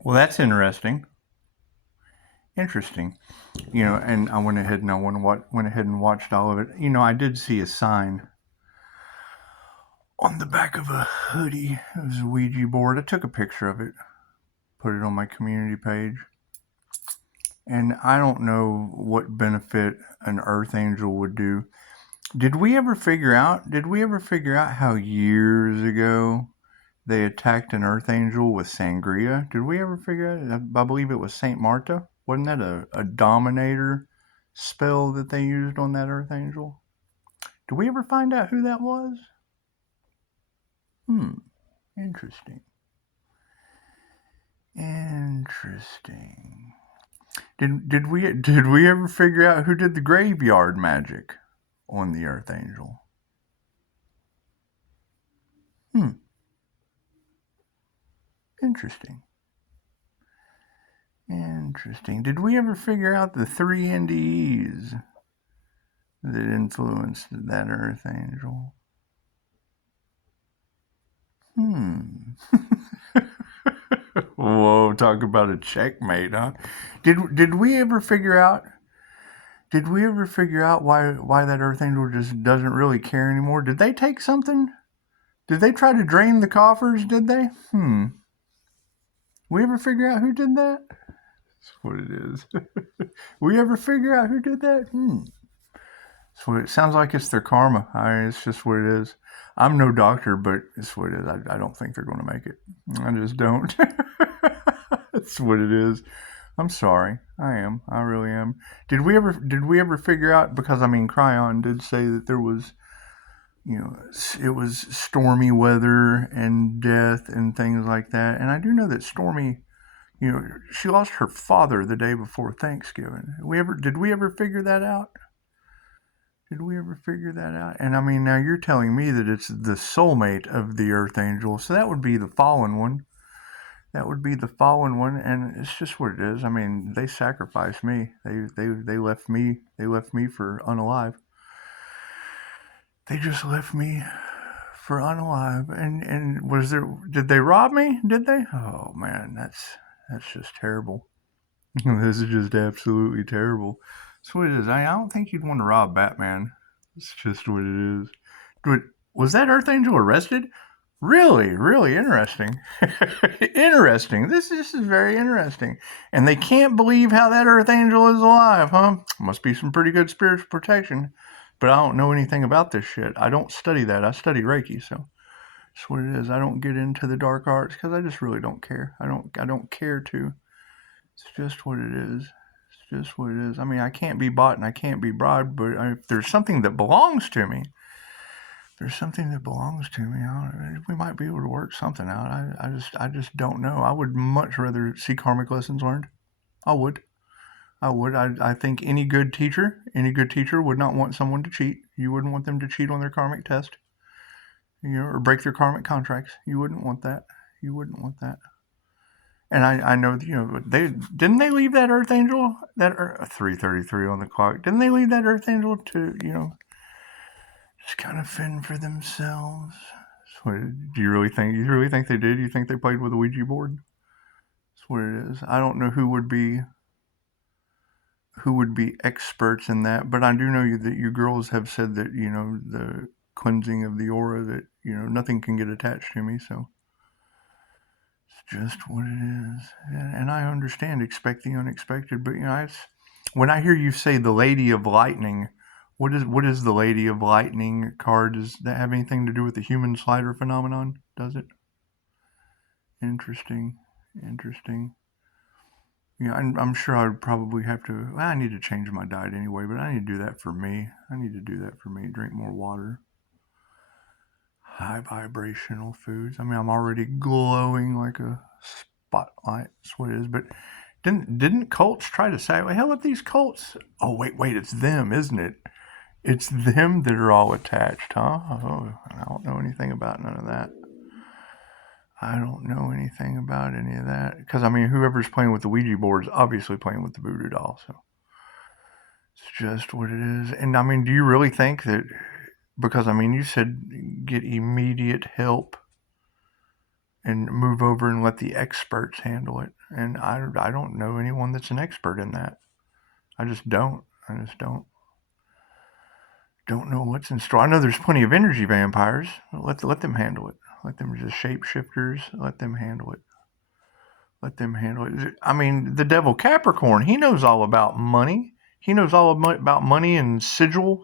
Well, that's interesting. Interesting. And I went ahead and went ahead and watched all of it. I did see a sign on the back of a hoodie. It was a Ouija board. I took a picture of it, put it on my community page. And I don't know what benefit an earth angel would do. Did we ever figure out how years ago they attacked an earth angel with sangria? Did we ever figure out? I believe it was Saint Martha. Wasn't that a dominator spell that they used on that earth angel? Did we ever find out who that was? Hmm. Interesting. Interesting. Did we ever figure out who did the graveyard magic on the earth angel? Hmm. Interesting. Interesting. Did we ever figure out the three NDEs that influenced that earth angel? Hmm. Whoa, talk about a checkmate, huh? Did we ever figure out? Did we ever figure out why that earth angel just doesn't really care anymore? Did they take something? Did they try to drain the coffers? Did they? We ever figure out who did that? That's what it is. We ever figure out who did that? So it sounds like it's their karma. It's just what it is. I'm no doctor, but it's what it is. I don't think they're going to make it. I just don't. That's what it is. I'm sorry. I am. I really am. Did we ever figure out, because I mean Cryon did say that there was, it was stormy weather and death and things like that. And I do know that Stormy, she lost her father the day before Thanksgiving. Did we ever figure that out? Did we ever figure that out? And I mean, now you're telling me that it's the soulmate of the Earth Angel, so that would be the fallen one. That would be the fallen one, and it's just what it is. I mean, they sacrificed me. They left me. They left me for unalive. They just left me for unalive. And was there? Did they rob me? Did they? Oh man, that's just terrible. This is just absolutely terrible. That's what it is. I don't think you'd want to rob Batman. It's just what it is. But was that Earth Angel arrested? Really, really interesting. Interesting. This is very interesting. And they can't believe how that Earth Angel is alive, huh? Must be some pretty good spiritual protection. But I don't know anything about this shit. I don't study that. I study Reiki, so that's what it is. I don't get into the dark arts because I just really don't care. I don't care to. It's just what it is. It's just what it is. I mean, I can't be bought and I can't be bribed, but if there's something that belongs to me, we might be able to work something out. I just don't know. I would much rather see karmic lessons learned. I would. I think any good teacher would not want someone to cheat. You wouldn't want them to cheat on their karmic test, or break their karmic contracts. You wouldn't want that. You wouldn't want that. And I know that, they leave that Earth Angel, that 3:33 on the clock. Didn't they leave that Earth Angel to just kind of fend for themselves? So, do you really think? You really think they did? You think they played with a Ouija board? That's what it is. I don't know who would be experts in that, but I do know that you girls have said that the cleansing of the aura, that nothing can get attached to me. So just what it is. And I understand, expect the unexpected, but when I hear you say the Lady of Lightning, what is the Lady of Lightning card? Does that have anything to do with the human slider phenomenon? Does it? Interesting. Interesting. I'm sure I would probably have to. Well, I need to change my diet anyway, but I need to do that for me. I need to do that for me. Drink more water. High vibrational foods. I mean, I'm already glowing like a spotlight. That's what it is. But didn't cults try to say, well, hell with these cults? Oh, wait, it's them, isn't it? It's them that are all attached, huh? Oh, I don't know anything about none of that. I don't know anything about any of that. Because, I mean, whoever's playing with the Ouija board is obviously playing with the voodoo doll. So it's just what it is. And, I mean, do you really think that, because, I mean, you said get immediate help and move over and let the experts handle it. And I don't know anyone that's an expert in that. I just don't. I just don't know what's in store. I know there's plenty of energy vampires. Let them handle it. Let them just shapeshifters. Let them handle it. Let them handle it. I mean, the devil Capricorn, he knows all about money. He knows all about money and sigil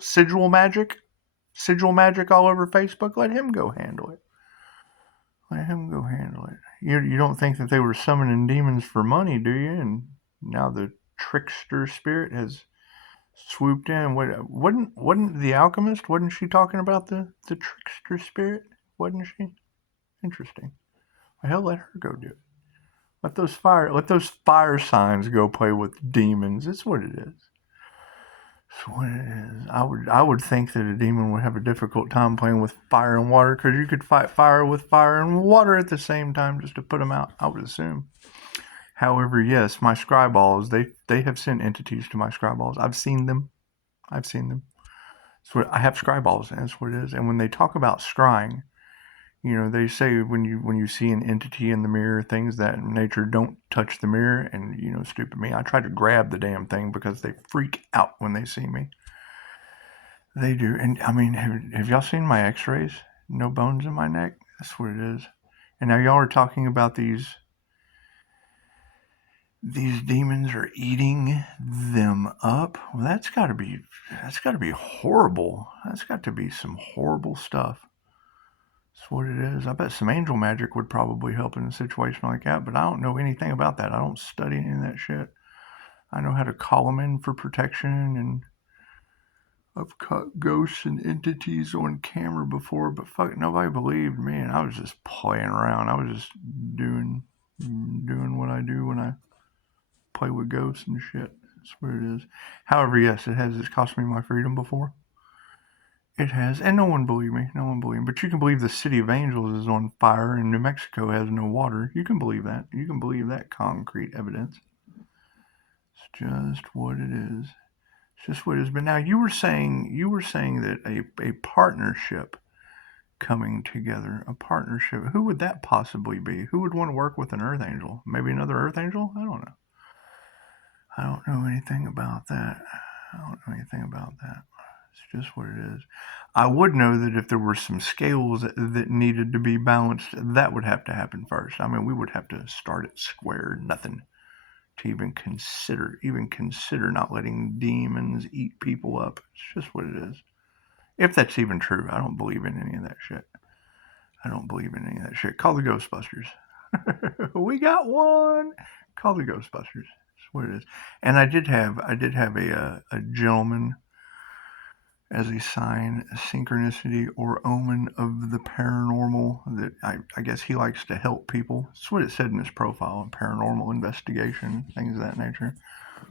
magic all over Facebook. Let him go handle it. Let him go handle it. You don't think that they were summoning demons for money, do you? And now the trickster spirit has swooped in. Wasn't the alchemist? Wasn't she talking about the trickster spirit? Wasn't she? Interesting. Well, hell, let her go do it. Let those fire signs go play with demons. It's what it is. It's what it is. I would think that a demon would have a difficult time playing with fire and water, because you could fight fire with fire and water at the same time just to put them out, I would assume. However, yes, my scryballs, they have sent entities to my scryballs. I've seen them. So I have scryballs, and that's what it is. And when they talk about scrying, they say when you see an entity in the mirror, things that in nature, don't touch the mirror. And stupid me, I try to grab the damn thing because they freak out when they see me. They do. And I mean, have y'all seen my x-rays? No bones in my neck? That's what it is. And now y'all are talking about these demons are eating them up. Well, that's got to be horrible. That's got to be some horrible stuff. That's what it is. I bet some angel magic would probably help in a situation like that, but I don't know anything about that. I don't study any of that shit. I know how to call them in for protection, and I've caught ghosts and entities on camera before, but fuck, nobody believed me, and I was just playing around. I was just doing what I do when I play with ghosts and shit. That's what it is. However, yes, it's cost me my freedom before. It has, and no one believed me. But you can believe the city of angels is on fire and New Mexico has no water. You can believe that. You can believe that concrete evidence. It's just what it is. It's just what it is. But now you were saying that a partnership coming together, a partnership. Who would that possibly be? Who would want to work with an earth angel? Maybe another earth angel? I don't know. I don't know anything about that. It's just what it is. I would know that if there were some scales that needed to be balanced, that would have to happen first. I mean, we would have to start at square nothing to even consider not letting demons eat people up. It's just what it is. If that's even true, I don't believe in any of that shit. Call the Ghostbusters. We got one. Call the Ghostbusters. That's what it is. And I did have a gentleman as a sign, a synchronicity or omen of the paranormal, that I guess he likes to help people. That's what it said in his profile, paranormal investigation, things of that nature.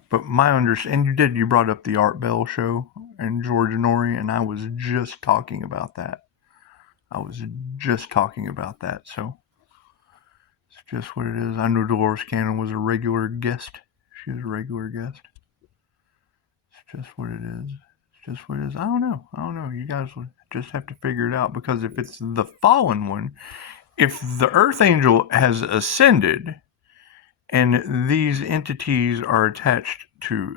But my understanding, and you brought up the Art Bell show and George Norrie, and I was just talking about that. So it's just what it is. I know Dolores Cannon was a regular guest. She was a regular guest. It's just what it is. I don't know. You guys will just have to figure it out, because if it's the fallen one, if the Earth Angel has ascended and these entities are attached to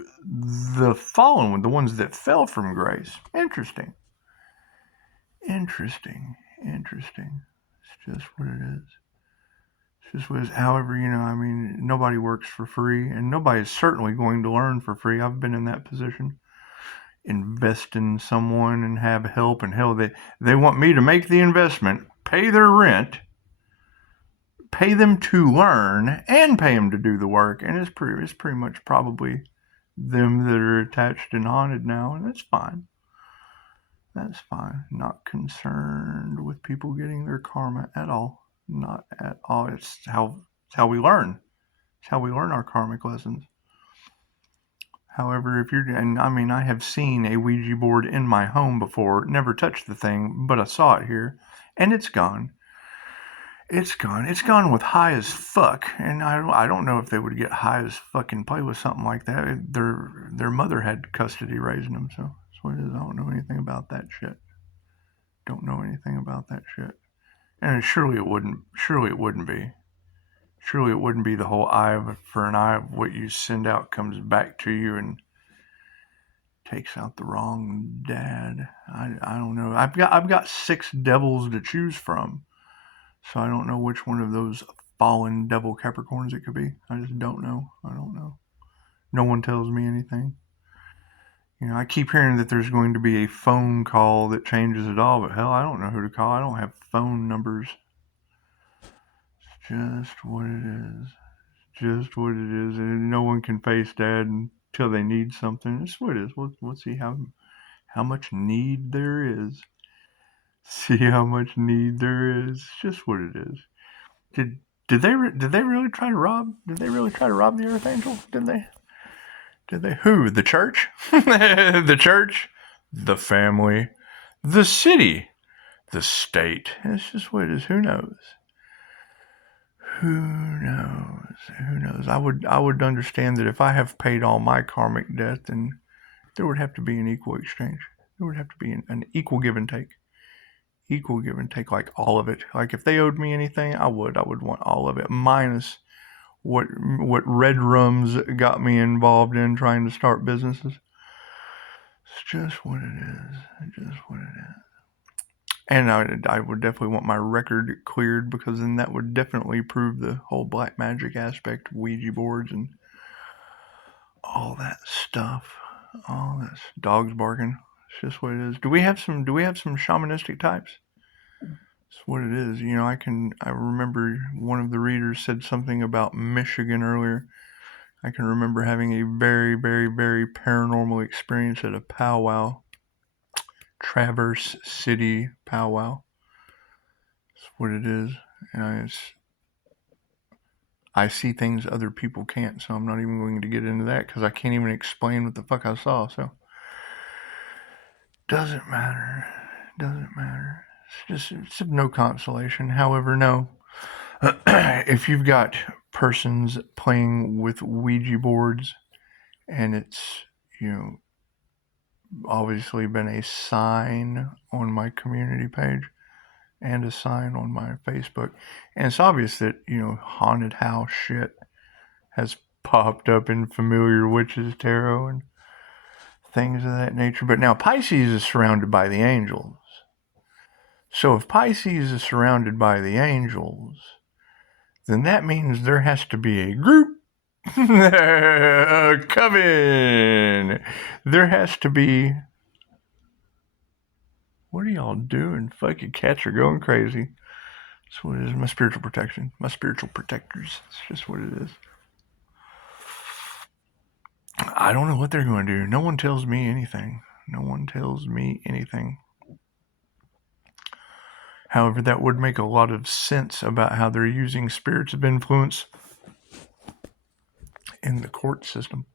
the fallen one, the ones that fell from grace, interesting. It's just what it is. However, I mean, nobody works for free, and nobody is certainly going to learn for free. I've been in that position. Invest in someone and have help, and hell, they want me to make the investment, pay their rent, pay them to learn, and pay them to do the work, and it's pretty much probably them that are attached and haunted now, and that's fine. Not concerned with people getting their karma at all. Not at all. It's how we learn. It's how we learn our karmic lessons. However, I have seen a Ouija board in my home before, never touched the thing, but I saw it here, and it's gone. It's gone with high as fuck, and I don't know if they would get high as fuck and play with something like that. Their mother had custody raising them, so that's what it is. I don't know anything about that shit. And surely it wouldn't. Surely it wouldn't be. Surely it wouldn't be the whole eye for an eye of what you send out comes back to you and takes out the wrong dad. I don't know. I've got 6 devils to choose from, so I don't know which one of those fallen devil Capricorns it could be. I just don't know. I don't know. No one tells me anything. I keep hearing that there's going to be a phone call that changes it all, but hell, I don't know who to call. I don't have phone numbers. It's just what it is. Just what it is. And no one can face dad until they need something. It's what it is. We'll see how much need there is. See how much need there is. It's just what it is. Did they really try to rob? Did they really try to rob the Earth Angel? Did they? Did they? Who? The church? The church? The family? The city? The state? It's just what it is. Who knows? Who knows? Who knows? I would understand that if I have paid all my karmic debt, then there would have to be an equal exchange. There would have to be an equal give and take. Equal give and take, like all of it. Like if they owed me anything, I would want all of it, minus what red rums got me involved in trying to start businesses. It's just what it is. Just what it is. And I would definitely want my record cleared, because then that would definitely prove the whole black magic aspect of Ouija boards and all that stuff. All this dogs barking. It's just what it is. Do we have some shamanistic types? It's what it is. I remember one of the readers said something about Michigan earlier. I can remember having a very, very, very paranormal experience at a powwow. Traverse City powwow. That's what it is. And I see things other people can't, so I'm not even going to get into that because I can't even explain what the fuck I saw. So doesn't matter. Doesn't matter. It's of no consolation. However, no. If you've got persons playing with Ouija boards and it's, obviously been a sign on my community page and a sign on my Facebook, and it's obvious that, haunted house shit has popped up in Familiar Witches Tarot and things of that nature. But now Pisces is surrounded by the angels. So if Pisces is surrounded by the angels, then that means there has to be a group, a coven. There has to be... What are y'all doing? Fucking cats are going crazy. That's what it is. My spiritual protection. My spiritual protectors. It's just what it is. I don't know what they're going to do. No one tells me anything. No one tells me anything. However, that would make a lot of sense about how they're using spirits of influence in the court system.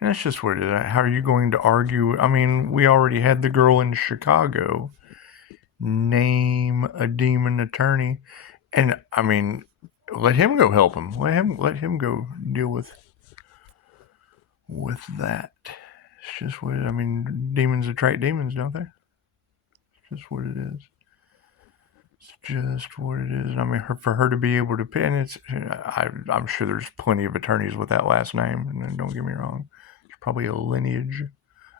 And that's just what it is. How are you going to argue? I mean, we already had the girl in Chicago name a demon attorney. And, I mean, let him go help him. Let him go deal with that. It's just what it is. I mean, demons attract demons, don't they? It's just what it is. It's just what it is. I mean, for her to be able to pay, and I'm sure there's plenty of attorneys with that last name, and don't get me wrong, it's probably a lineage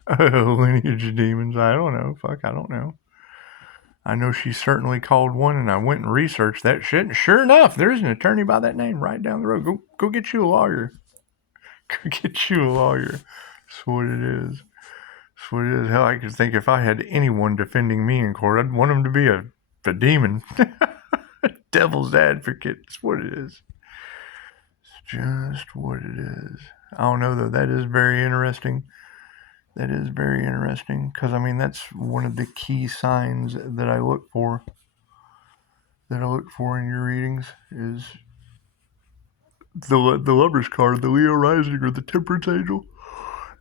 of demons. I don't know. Fuck, I don't know. I know she certainly called one, and I went and researched that shit, and sure enough, there's an attorney by that name right down the road. Go get you a lawyer. Go get you a lawyer. That's what it is. That's what it is. Hell, I could think if I had anyone defending me in court, I'd want him to be a demon. Devil's advocate. That's what it is. It's just what it is. I don't know, though. That is very interesting. That is very interesting, because, I mean, that's one of the key signs that I look for. That I look for in your readings is the Lover's card, the Leo Rising, or the Temperance Angel.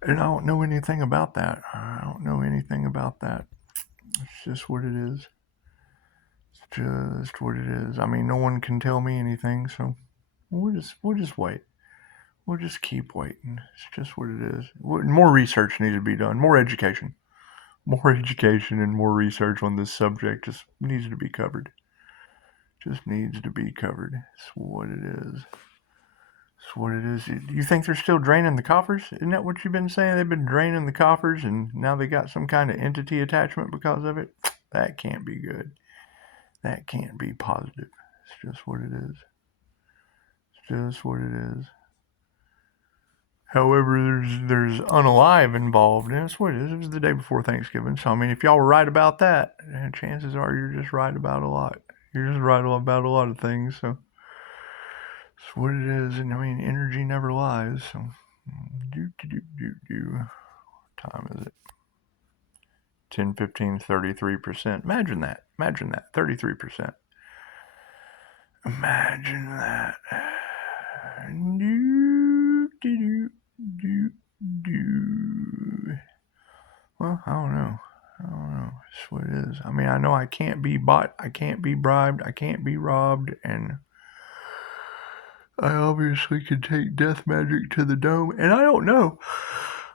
And I don't know anything about that. I don't know anything about that. It's just what it is. It's just what it is. I mean, no one can tell me anything, so we'll just wait. We'll just keep waiting. It's just what it is. More research needs to be done. More education. more education and more research on this subject just needs to be covered. Just needs to be covered. It's what it is. It's what it is. You think they're still draining the coffers? Isn't that what you've been saying? They've been draining the coffers and now they got some kind of entity attachment because of it? That can't be good. That can't be positive. It's just what it is. It's just what it is. However, there's unalive involved, and that's what it is. It was the day before Thanksgiving, so I mean, if y'all were right about that, chances are you're just right about a lot. You're just right about a lot of things, so that's what it is. And I mean, energy never lies. So, what time is it? 10, 15, 33%. Imagine that. 33%. Imagine that. Well, I don't know. It's what it is. I mean, I know I can't be bought, I can't be bribed, I can't be robbed, and I obviously can take death magic to the dome, and I don't know.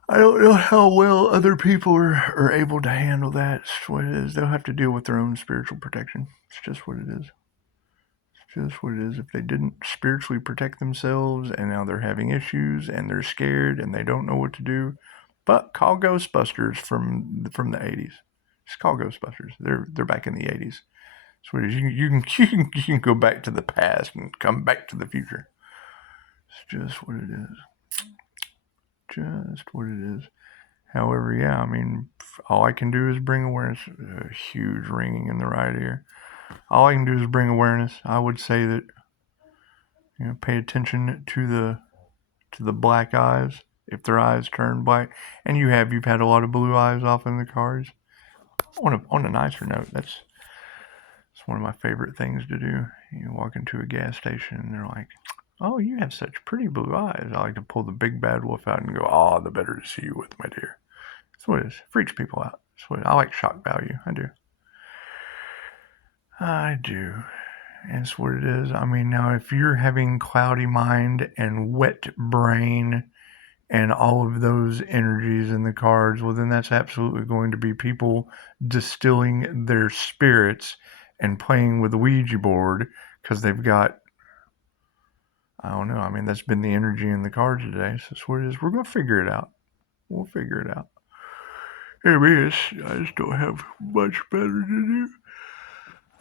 I don't know how well other people are able to handle that. It's what it is. They'll have to deal with their own spiritual protection. It's just what it is. Just what it is. If they didn't spiritually protect themselves and now they're having issues and they're scared and they don't know what to do, but call Ghostbusters from the 80s. Just call Ghostbusters. They're back in the 80s. That's what it is. You can go back to the past and come back to the future. It's just what it is. Just what it is. However, yeah, I mean, all I can do is bring awareness. A huge ringing in the right ear. All I can do is bring awareness. I would say that, pay attention to the black eyes. If their eyes turn black, and you've had a lot of blue eyes off in the cards. On a nicer note, it's one of my favorite things to do. You walk into a gas station and they're like, "Oh, you have such pretty blue eyes." I like to pull the big bad wolf out and go, "Ah, the better to see you with, my dear." That's what it is. Freaks people out. That's what I like. Shock value. I do. And it's what it is. I mean, now if you're having cloudy mind and wet brain and all of those energies in the cards, well, then that's absolutely going to be people distilling their spirits and playing with the Ouija board because they've got, I don't know. I mean, that's been the energy in the cards today. So that's what it is. We're going to figure it out. We'll figure it out. Anyway, I just don't have much better to do.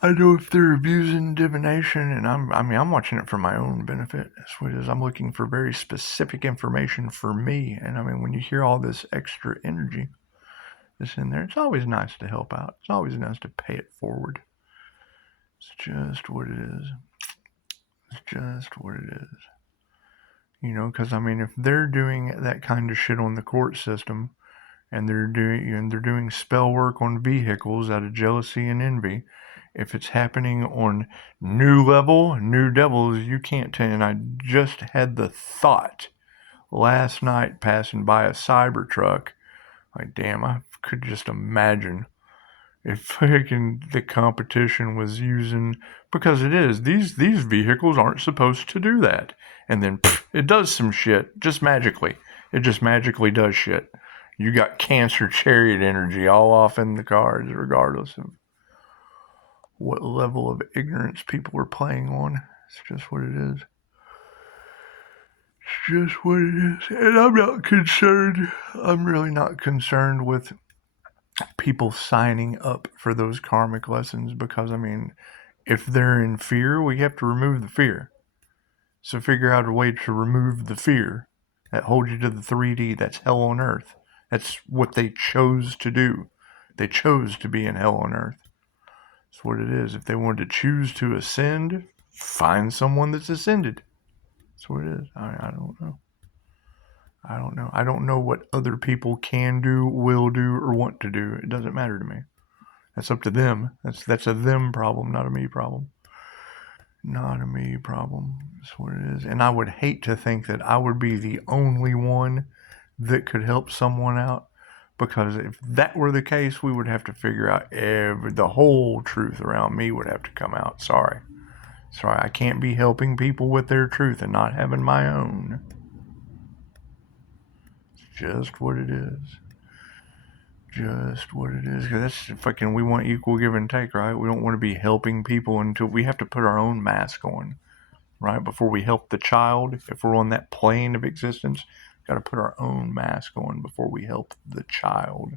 I know if they're abusing divination, and I'm watching it for my own benefit. That's what it is. I'm looking for very specific information for me. And I mean, when you hear all this extra energy that's in there, it's always nice to help out. It's always nice to pay it forward. It's just what it is. It's just what it is. Because I mean, if they're doing that kind of shit on the court system, and they're doing spell work on vehicles out of jealousy and envy, if it's happening on new devils, you can't tell. And I just had the thought last night passing by a Cybertruck. Like, damn, I could just imagine if the competition was using, because it is, these vehicles aren't supposed to do that. And then it does some shit just magically. It just magically does shit. You got Cancer Chariot energy all off in the cards, regardless of what level of ignorance people are playing on. It's just what it is. It's just what it is. And I'm not concerned. I'm really not concerned with people signing up for those karmic lessons because, I mean, if they're in fear, we have to remove the fear. So figure out a way to remove the fear that holds you to the 3D. That's hell on earth. That's what they chose to do. They chose to be in hell on earth. That's what it is. If they wanted to choose to ascend, find someone that's ascended. That's what it is. I don't know. I don't know what other people can do, will do, or want to do. It doesn't matter to me. That's up to them. That's a them problem, not a me problem. Not a me problem. That's what it is. And I would hate to think that I would be the only one that could help someone out. Because if that were the case, we would have to figure out the whole truth around me would have to come out. Sorry, I can't be helping people with their truth and not having my own. It's just what it is. Just what it is. 'Cause that's fucking, we want equal give and take, right? We don't want to be helping people until we have to put our own mask on, right? Before we help the child, if we're on that plane of existence, got to put our own mask on before we help the child.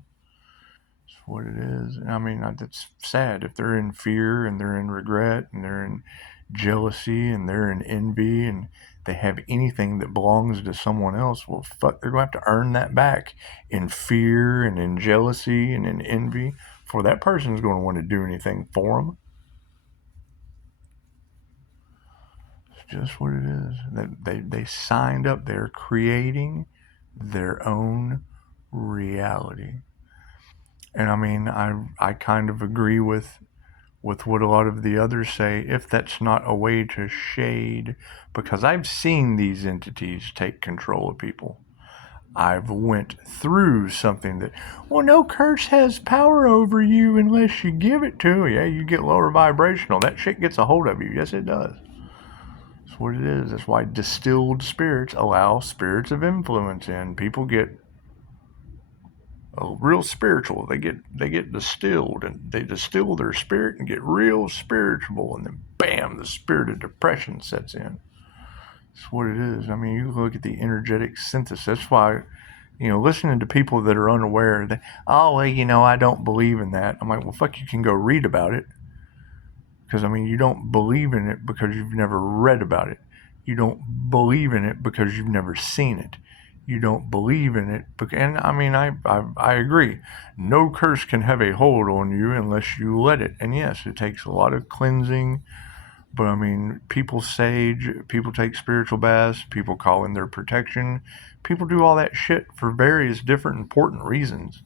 That's what it is. I mean, that's sad. If they're in fear and they're in regret and they're in jealousy and they're in envy and they have anything that belongs to someone else, well, fuck, they're going to have to earn that back in fear and in jealousy and in envy before that person's going to want to do anything for them. It's just what it is. They signed up. They're creating their own reality. And I mean, I kind of agree with what a lot of the others say, if that's not a way to shade, because I've seen these entities take control of people. I've went through something that, well, no curse has power over you unless you give it to. Yeah, you get lower vibrational. That shit gets a hold of you. Yes, it does. That's what it is. That's why distilled spirits allow spirits of influence in. People get real spiritual. They get distilled, and they distill their spirit and get real spiritual, and then bam, the spirit of depression sets in. That's what it is. I mean, you look at the energetic synthesis. That's why, listening to people that are unaware, that, oh, well, I don't believe in that. I'm like, well, fuck, you can go read about it. Because, I mean, you don't believe in it because you've never read about it. You don't believe in it because you've never seen it. You don't believe in it. And, I mean, I agree. No curse can have a hold on you unless you let it. And, yes, it takes a lot of cleansing. But, I mean, people sage, people take spiritual baths, people call in their protection. People do all that shit for various different important reasons.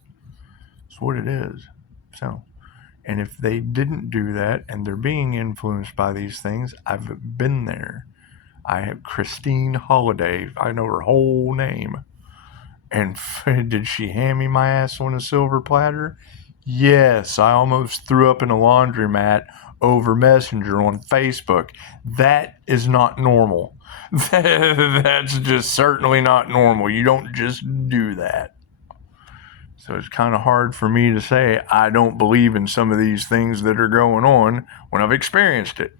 That's what it is. So, and if they didn't do that and they're being influenced by these things, I've been there. I have Christine Holiday. I know her whole name. And did she hand me my ass on a silver platter? Yes, I almost threw up in a laundromat over Messenger on Facebook. That is not normal. That's just certainly not normal. You don't just do that. So it's kind of hard for me to say I don't believe in some of these things that are going on when I've experienced it.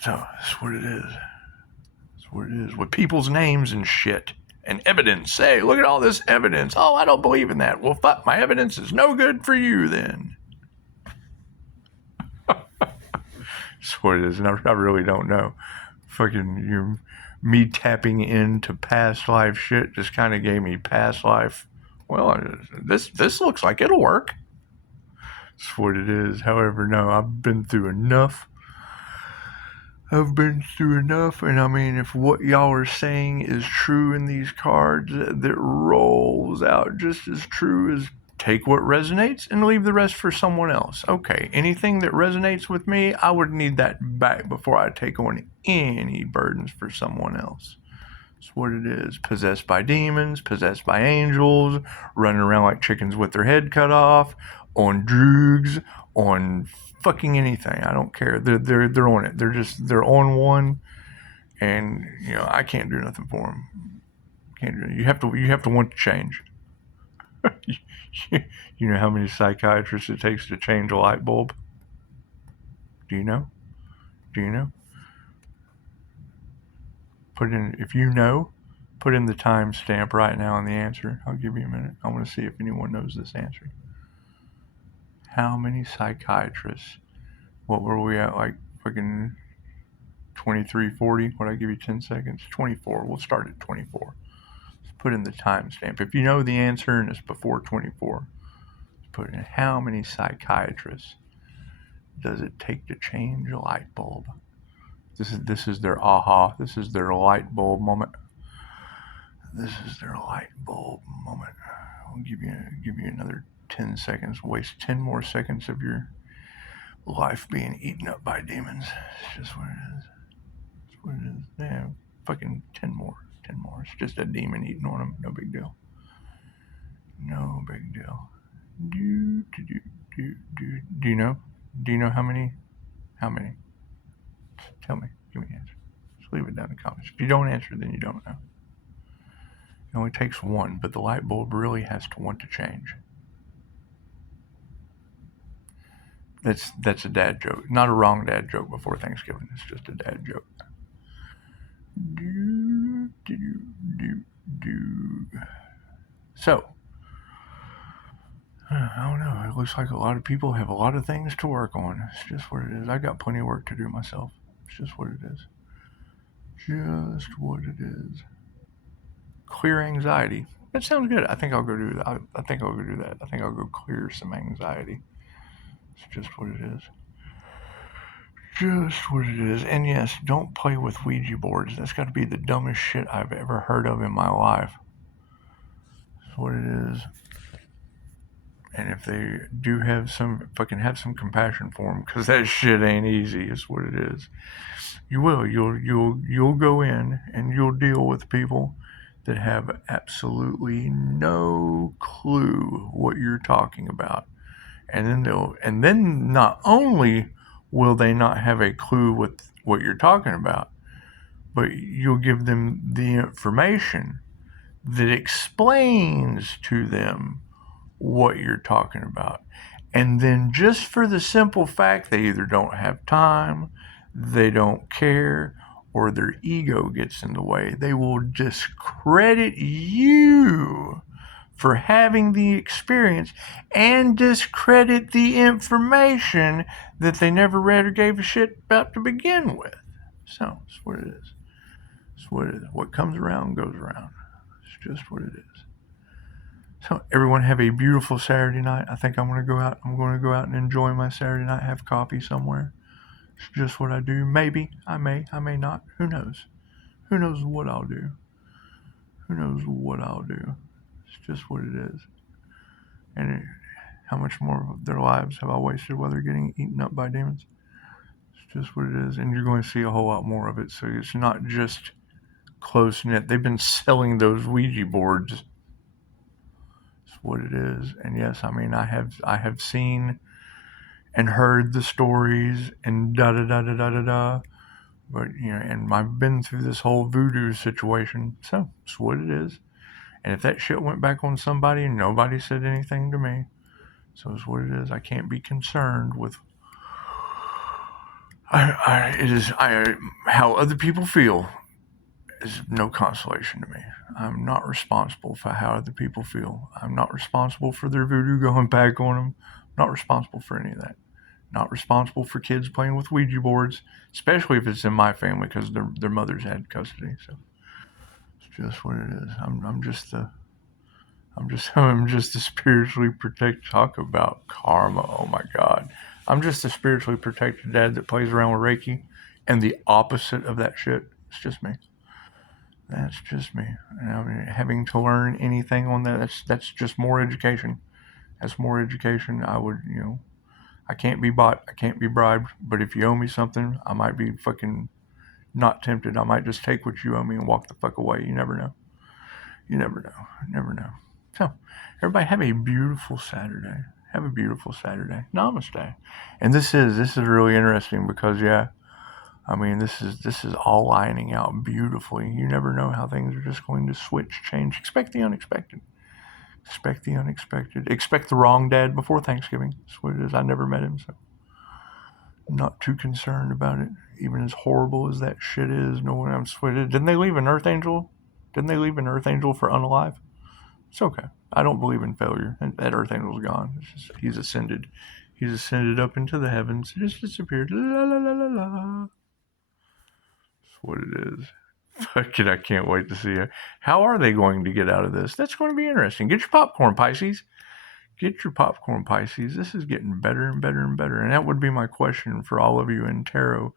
So that's what it is. That's what it is. With people's names and shit. And evidence. Hey, look at all this evidence. Oh, I don't believe in that. Well, fuck, my evidence is no good for you then. That's what it is. And I really don't know. Fucking me tapping into past life shit just kind of gave me past life. Well, this looks like it'll work. That's what it is. However, no, I've been through enough. And I mean, if what y'all are saying is true in these cards, that rolls out just as true as take what resonates and leave the rest for someone else. Okay, anything that resonates with me, I would need that back before I take on any burdens for someone else. That's what it is. Possessed by demons, possessed by angels, running around like chickens with their head cut off, on drugs, on fucking anything. I don't care. They're on it. They're on one, and I can't do nothing for them. Can't do it. You have to want to change. You know how many psychiatrists it takes to change a light bulb? Do you know? If you know, put in the timestamp right now on the answer. I'll give you a minute. I want to see if anyone knows this answer. How many psychiatrists? What were we at? Like fucking 23, 40? Would I give you 10 seconds? 24. We'll start at 24. Let's put in the timestamp. If you know the answer and it's before 24, let's put in how many psychiatrists does it take to change a light bulb? This is their aha. This is their light bulb moment. This is their light bulb moment. I'll give you another 10 seconds. Waste 10 more seconds of your life being eaten up by demons. It's just what it is. It's what it is. Yeah, fucking 10 more. 10 more. It's just a demon eating on them. No big deal. No big deal. Do you know? Do you know how many? How many? Tell me. Give me an answer. Just leave it down in the comments. If you don't answer, then you don't know. It only takes one, but the light bulb really has to want to change. That's a dad joke. Not a wrong dad joke before Thanksgiving. It's just a dad joke. So, I don't know. It looks like a lot of people have a lot of things to work on. It's just what it is. I got plenty of work to do myself. It's just what it is. Just what it is. Clear anxiety. That sounds good. I think I'll go do that. I think I'll go do that. I think I'll go clear some anxiety. It's just what it is. Just what it is. And yes, don't play with Ouija boards. That's got to be the dumbest shit I've ever heard of in my life. That's what it is. And if they do have some, fucking have some compassion for them, because that shit ain't easy. Is what it is. You will. You'll go in and you'll deal with people that have absolutely no clue what you're talking about. And then not only will they not have a clue what you're talking about, but you'll give them the information that explains to them what you're talking about. And then just for the simple fact they either don't have time, they don't care, or their ego gets in the way, they will discredit you for having the experience and discredit the information that they never read or gave a shit about to begin with. So, that's what it is. That's what it is. What comes around goes around. It's just what it is. So, everyone have a beautiful Saturday night. I think I'm going to go out. I'm going to go out and enjoy my Saturday night, have coffee somewhere. It's just what I do. Maybe. I may not. Who knows? Who knows what I'll do? Who knows what I'll do? It's just what it is. And how much more of their lives have I wasted while they're getting eaten up by demons? It's just what it is. And you're going to see a whole lot more of it. So it's not just close-knit. They've been selling those Ouija boards. It's what it is. And yes, I mean, I have seen and heard the stories and da-da-da-da-da-da-da. But, you know, and I've been through this whole voodoo situation. So it's what it is. And if that shit went back on somebody and nobody said anything to me, so it's what it is. I can't be concerned with how other people feel is no consolation to me. I'm not responsible for how other people feel. I'm not responsible for their voodoo going back on them. I'm not responsible for any of that. Not responsible for kids playing with Ouija boards, especially if it's in my family because their mothers had custody. So it's just what it is. I'm just the spiritually protected. Talk about karma. Oh my God. I'm just a spiritually protected dad that plays around with Reiki, and the opposite of that shit. It's just me. That's just me. And I mean, having to learn anything on that's just more education. That's more education. I can't be bought. I can't be bribed. But if you owe me something, I might be fucking not tempted. I might just take what you owe me and walk the fuck away. You never know. You never know. Never know. So, everybody have a beautiful Saturday. Have a beautiful Saturday. Namaste. And this is really interesting because, yeah, I mean, this is all lining out beautifully. You never know how things are just going to switch, change. Expect the unexpected. Expect the unexpected. Expect the wrong dad before Thanksgiving. That's what it is. I never met him, so I'm not too concerned about it. Even as horrible as that shit is, no one else. Didn't they leave an Earth Angel? Didn't they leave an Earth Angel for unalive? It's okay. I don't believe in failure. And that Earth Angel's gone. It's just, he's ascended. He's ascended up into the heavens. He just disappeared. La la la la la. That's what it is. Fucking, I can't wait to see it. How are they going to get out of this? That's going to be interesting. Get your popcorn, Pisces. Get your popcorn, Pisces. This is getting better and better and better. And that would be my question for all of you in tarot.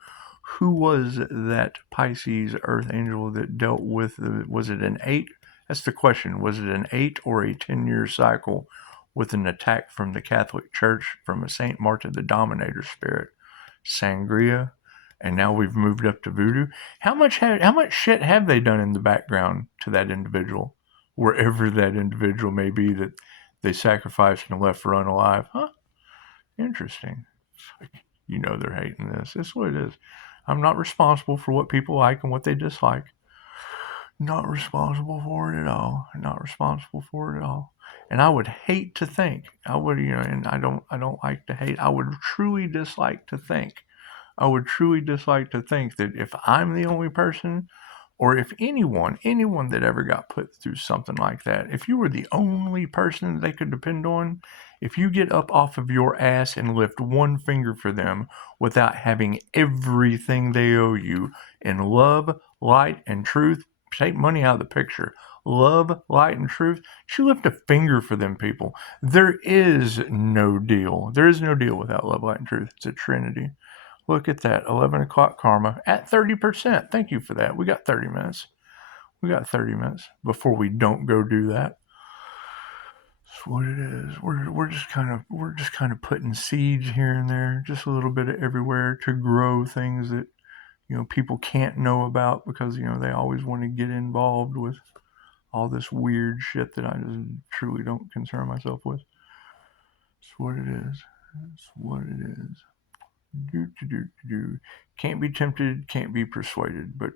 Who was that Pisces Earth Angel that dealt with, was it an 8? That's the question. Was it an 8 or a 10-year cycle with an attack from the Catholic Church from a Saint Martin the Dominator spirit? Sangria. And now we've moved up to voodoo. How much shit have they done in the background to that individual, wherever that individual may be that they sacrificed and left for unalive? Huh? Interesting. You know they're hating this. That's what it is. I'm not responsible for what people like and what they dislike. Not responsible for it at all. Not responsible for it at all. And I would hate to think, I would, and I don't like to hate. I would truly dislike to think. I would truly dislike to think that if I'm the only person, or if anyone that ever got put through something like that, if you were the only person that they could depend on, if you get up off of your ass and lift one finger for them without having everything they owe you in love, light, and truth, take money out of the picture. Love, light, and truth. You lift a finger for them people. There is no deal. There is no deal without love, light, and truth. It's a trinity. Look at that, 11 o'clock karma at 30%. Thank you for that. We got 30 minutes. We got 30 minutes before we don't go do that. That's what it is. We're just kind of putting seeds here and there, just a little bit of everywhere to grow things that people can't know about because they always want to get involved with all this weird shit that I just truly don't concern myself with. That's what it is. That's what it is. Can't be tempted, can't be persuaded, but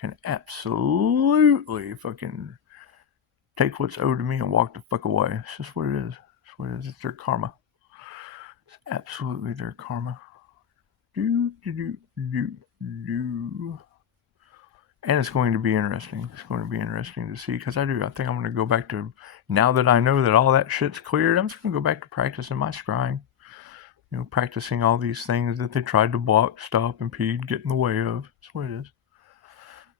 can absolutely fucking take what's owed to me and walk the fuck away. It's just what it is. It's what it is. It's their karma. It's absolutely their karma. And it's going to be interesting. It's going to be interesting to see because I think I'm going to go back to, now that I know that all that shit's cleared, I'm just going to go back to practicing my scrying. Practicing all these things that they tried to block, stop, impede, get in the way of. That's what it is.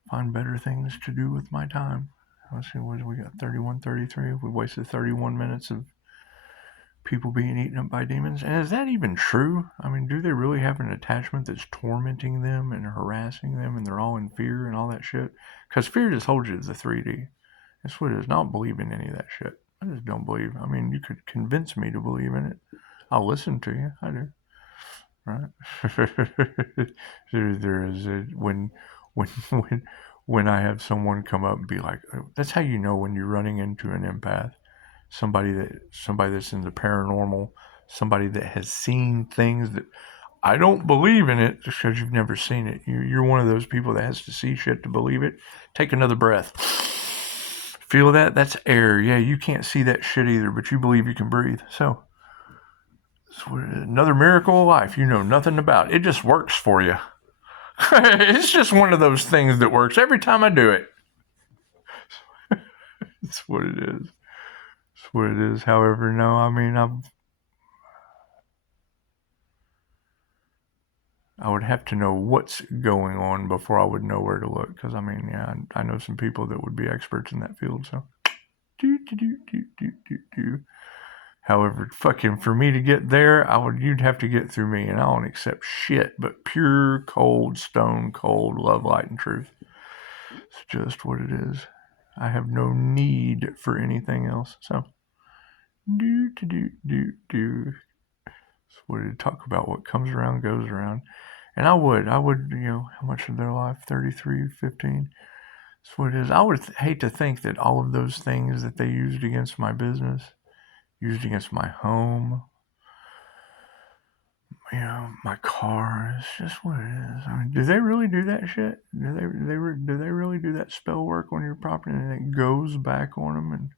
Find better things to do with my time. Let's see, what do we got? 31, 33. We wasted 31 minutes of people being eaten up by demons. And is that even true? I mean, do they really have an attachment that's tormenting them and harassing them and they're all in fear and all that shit? Because fear just holds you to the 3D. That's what it is. I don't believe in any of that shit. I just don't believe. I mean, you could convince me to believe in it. I'll listen to you. I do. Right? there is when I have someone come up and be like, that's how you know when you're running into an empath, somebody that's in the paranormal, somebody that has seen things that I don't believe in it just because you've never seen it. You're one of those people that has to see shit to believe it. Take another breath. Feel that? That's air. Yeah, you can't see that shit either, but you believe you can breathe. So another miracle of life you know nothing about. It just works for you. It's just one of those things that works every time I do it. It's what it is. It's what it is. However, no, I mean, I would have to know what's going on before I would know where to look. Because, I mean, yeah, I know some people that would be experts in that field. So, However, fucking for me to get there, you'd have to get through me, and I don't accept shit but pure, cold, stone cold love, light, and truth. It's just what it is. I have no need for anything else. So, It's what it talk about. What comes around goes around. And I would, how much of their life? 33, 15. That's what it is. I would hate to think that all of those things that they used against my business, used against my home, my car, it's just what it is. I mean, do they really do that shit? Do they really do that spell work on your property and it goes back on them and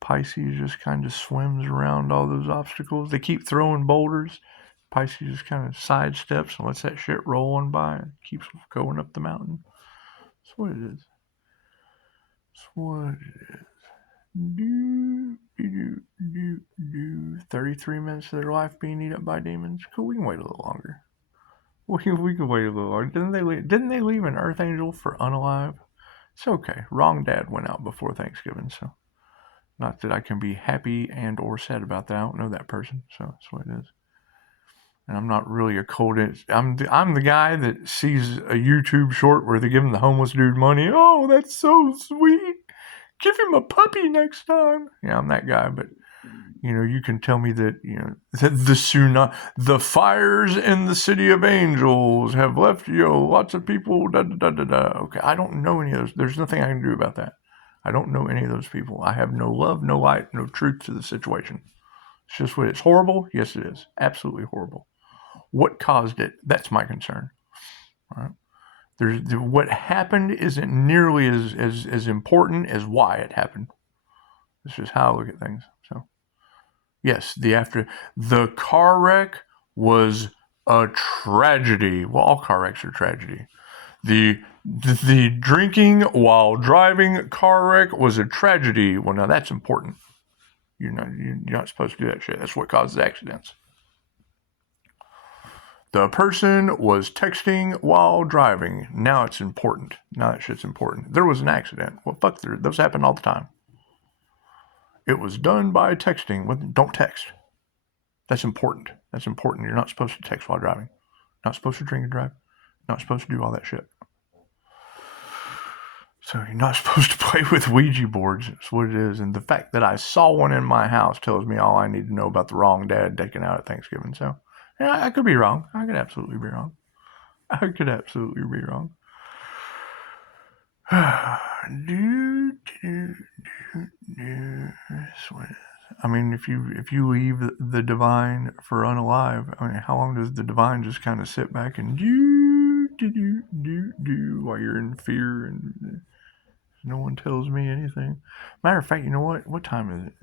Pisces just kind of swims around all those obstacles? They keep throwing boulders. Pisces just kind of sidesteps and lets that shit roll on by and keeps going up the mountain. That's what it is. That's what it is. 33 minutes of their life being eaten up by demons. Cool, we can wait a little longer. We can wait a little longer. Didn't they leave an Earth Angel for unalive? It's okay. Wrong dad went out before Thanksgiving, so not that I can be happy and or sad about that. I don't know that person, so that's what it is. And I'm not really a cold. I'm the guy that sees a YouTube short where they're giving the homeless dude money. Oh, that's so sweet. Give him a puppy next time. Yeah, I'm that guy. But you can tell me that the fires in the city of angels have left lots of people. Da da da da da. Okay, I don't know any of those. There's nothing I can do about that. I don't know any of those people. I have no love, no light, no truth to the situation. It's just what it's horrible. Yes, it is. Absolutely horrible. What caused it? That's my concern. All right. What happened isn't nearly as important as why it happened. This is how I look at things. So, yes, the car wreck was a tragedy. Well, all car wrecks are tragedy. The drinking while driving car wreck was a tragedy. Well, now that's important. You're not supposed to do that shit. That's what causes accidents. The person was texting while driving. Now it's important. Now that shit's important. There was an accident. Well, fuck, those happen all the time. It was done by texting. Don't text. That's important. That's important. You're not supposed to text while driving. Not supposed to drink and drive. Not supposed to do all that shit. So you're not supposed to play with Ouija boards. That's what it is. And the fact that I saw one in my house tells me all I need to know about the wrong dad taken out at Thanksgiving. So, yeah, I could be wrong. I could absolutely be wrong. That's what it is. I mean, if you leave the divine for unalive, I mean, how long does the divine just kind of sit back and do while you're in fear and no one tells me anything? Matter of fact, you know what? What time is it?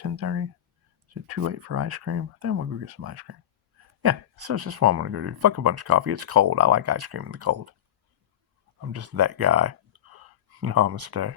10:30? Is it too late for ice cream? I think I'm gonna go get some ice cream. Yeah, so it's just what I'm gonna go do. Fuck a bunch of coffee. It's cold. I like ice cream in the cold. I'm just that guy. Namaste.